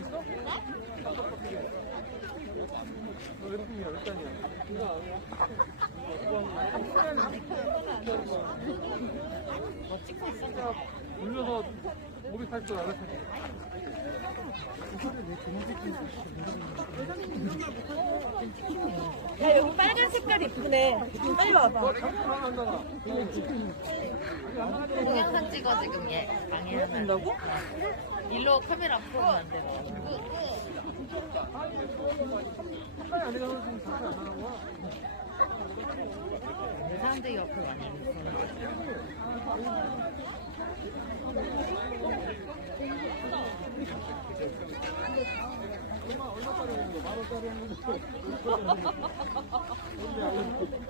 있어? 등이야? 단이야? 이거 찍고 있어? 올려서. 야 여기 빨간 색깔 이쁘네. 빨리 와봐. 한다 찍어 지금 얘 방해하면 된다고? 일로 카메라 앞으로 오면 안 돼. 그 사람들이 옆으로 많이 있어. 얼마, 얼마짜리 거? 만 원짜리 거?